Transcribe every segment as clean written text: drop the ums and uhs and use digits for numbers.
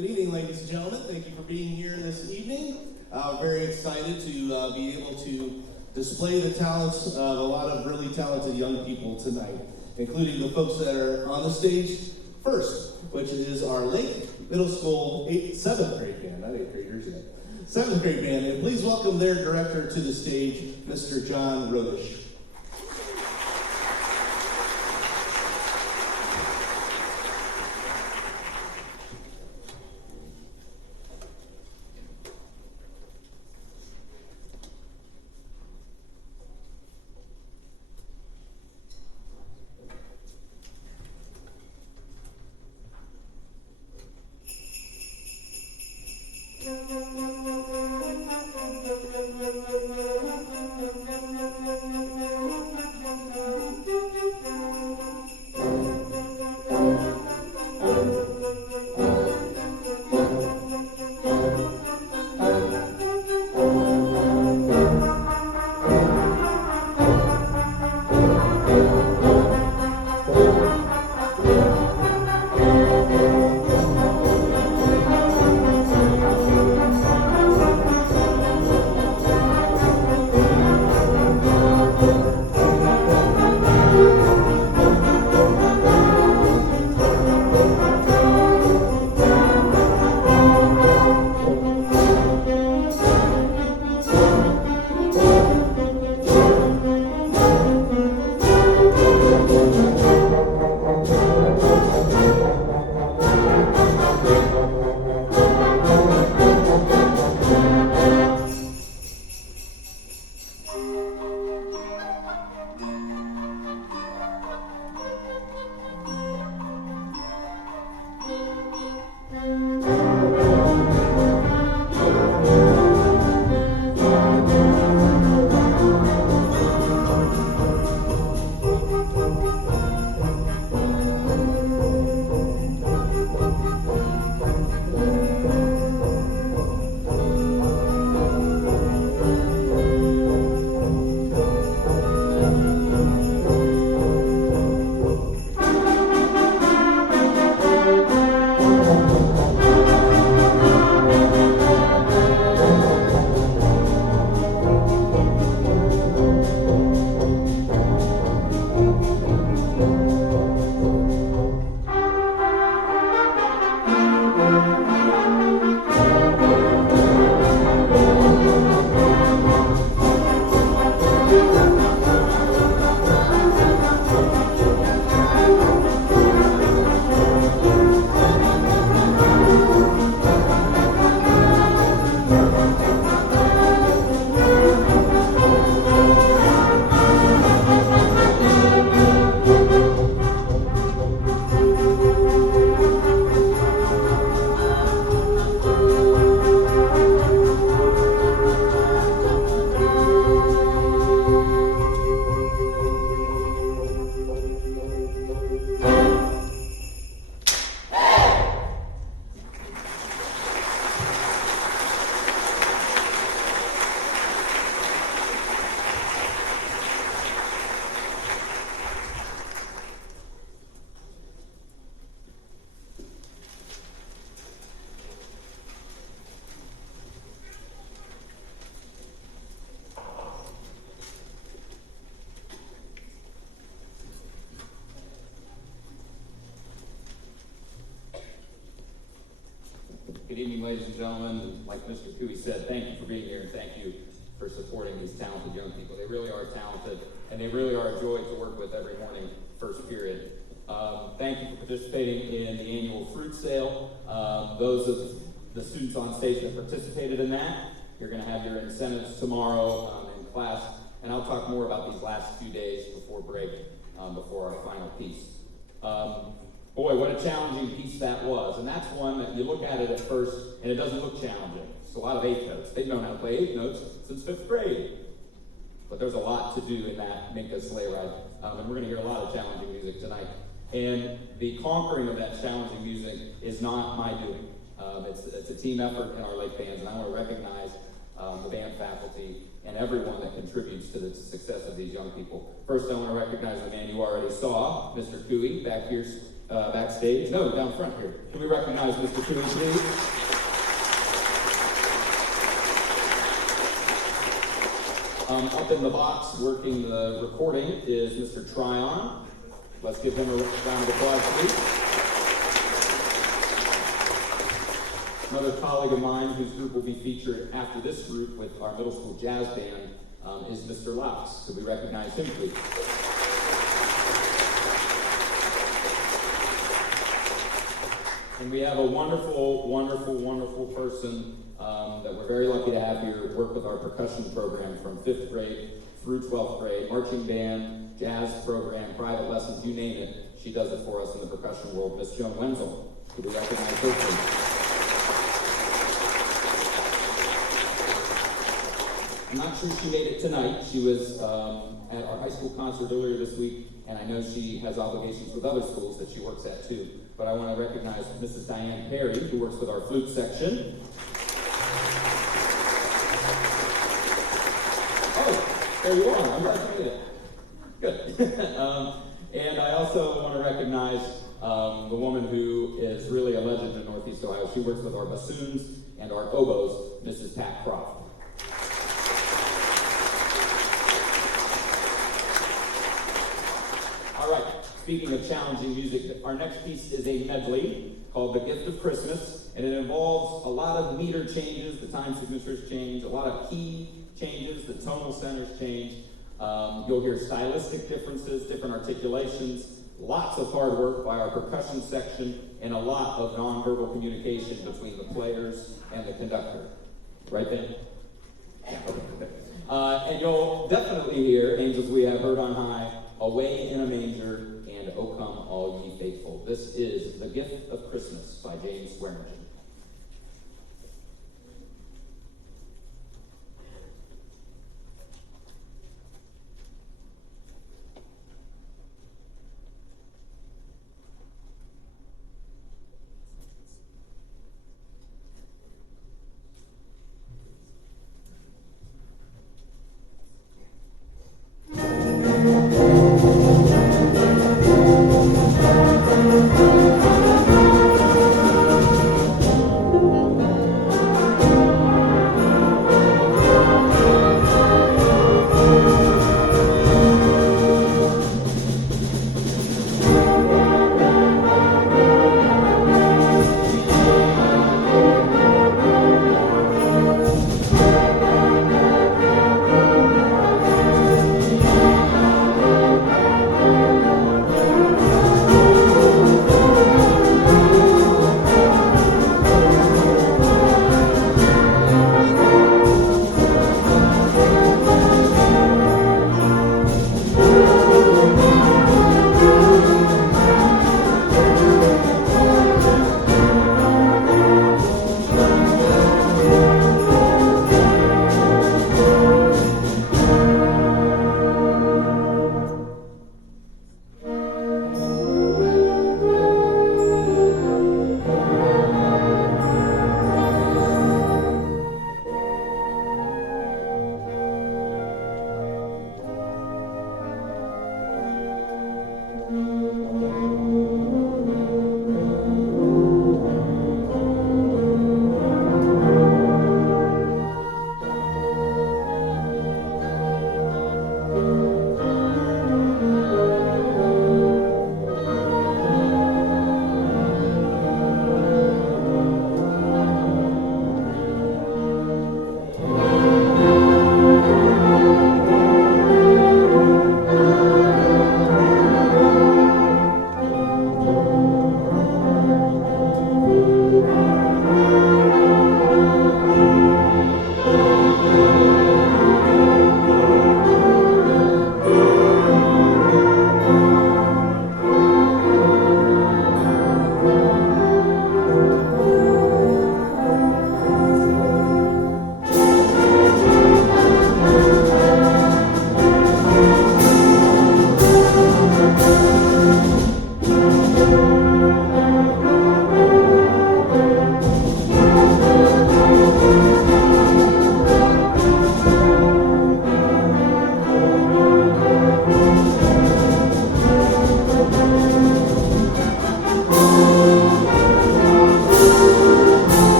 Good evening, ladies and gentlemen. Thank you for being here this evening. Very excited to be able to display the talents of a lot of really talented young people tonight, including the folks that are on the stage first, which is our Lake Middle School 7th grade band, not 8th graders yet. 7th grade band, and please welcome their director to the stage, Mr. John Rodish. Good evening, ladies and gentlemen. Like Mr. Cooey said, thank you for being here and thank you for supporting these talented young people. They really are talented and they really are a joy to work with every morning, first period. Thank you for participating in the annual fruit sale. Those of the students on stage that participated in that, you're going to have your incentives tomorrow in class, and I'll talk more about these last few days before break, before our final piece. Boy, what a challenging piece that was. And that's one that you look at it at first, and it doesn't look challenging. It's a lot of eighth notes. They've known how to play eighth notes since 5th grade. But there's a lot to do in that Minka sleigh ride. And we're going to hear a lot of challenging music tonight. And the conquering of that challenging music is not my doing. It's a team effort in our Lake bands, and I want to recognize the band faculty and everyone that contributes to the success of these young people. First, I want to recognize the man you already saw, Mr. Cooey, back here backstage. No, down front here. Can we recognize Mr. Tui, please? Up in the box working the recording is Mr. Tryon. Let's give him a round of applause, please. Another colleague of mine whose group will be featured after this group with our middle school jazz band is Mr. Laus. Could we recognize him, please? And we have a wonderful, wonderful, wonderful person that we're very lucky to have here work with our percussion program from 5th grade through 12th grade, marching band, jazz program, private lessons, you name it. She does it for us in the percussion world. Miss Joan Wenzel. Could we recognize her, please? I'm not sure she made it tonight. She was at our high school concert earlier this week, and I know she has obligations with other schools that she works at too. But I want to recognize Mrs. Diane Perry, who works with our flute section. Oh, there you are. I'm glad you made it. Good. And I also want to recognize the woman who is really a legend in Northeast Ohio. She works with our bassoons and our oboes, Mrs. Pat Croft. All right, speaking of challenging music, our next piece is a medley called The Gift of Christmas, and it involves a lot of meter changes, the time signatures change, a lot of key changes, the tonal centers change. You'll hear stylistic differences, different articulations, lots of hard work by our percussion section, and a lot of nonverbal communication between the players and the conductor. Right, Ben? And you'll definitely hear Angels We Have Heard on High, Away in a Manger, and O Come All Ye Faithful. This is The Gift of Christmas by James Swearingen.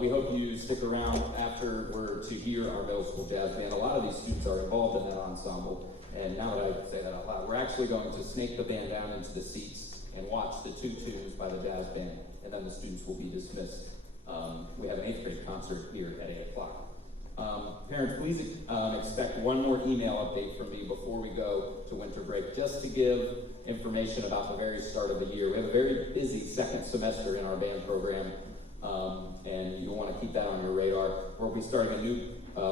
We hope you stick around afterward to hear our middle school jazz band. A lot of these students are involved in that ensemble, and now that I say that out loud, we're actually going to snake the band down into the seats and watch the 2 tunes by the jazz band, and then the students will be dismissed. We have an 8th grade concert here at 8 o'clock. Parents, please expect one more email update from me before we go to winter break, just to give information about the very start of the year. We have a very busy second semester in our band program, and you'll want to keep that on your radar. We'll be starting a new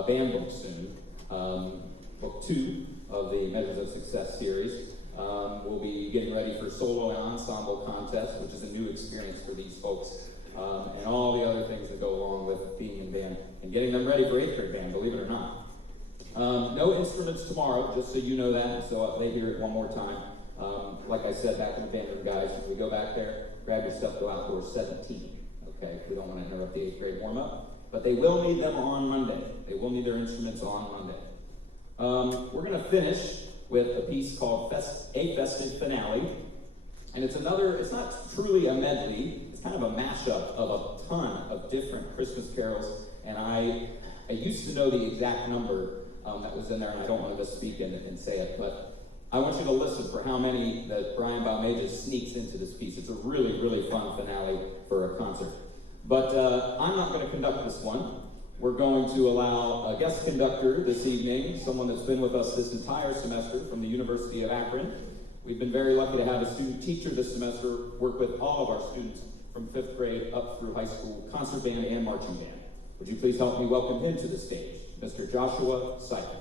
band book soon, book 2 of the Measures of Success series. We'll be getting ready for solo and ensemble contest, which is a new experience for these folks, and all the other things that go along with being in band and getting them ready for 8th grade band, believe it or not. No instruments tomorrow, just so you know that, so they hear it one more time. Like I said back in the band room, guys, when we go back there, grab your stuff, go out door 17. Okay, we don't want to interrupt the 8th grade warm-up, but they will need them on Monday. They will need their instruments on Monday. We're going to finish with a piece called A Festive Finale, and it's not truly a medley, it's kind of a mashup of a ton of different Christmas carols, and I used to know the exact number that was in there, and I don't want to misspeak and say it, but I want you to listen for how many that Brian Balmages sneaks into this piece. It's a really, really fun finale for a concert. But I'm not going to conduct this one. We're going to allow a guest conductor this evening, someone that's been with us this entire semester from the University of Akron. We've been very lucky to have a student teacher this semester work with all of our students from 5th grade up through high school, concert band and marching band. Would you please help me welcome him to the stage, Mr. Joshua Seifer.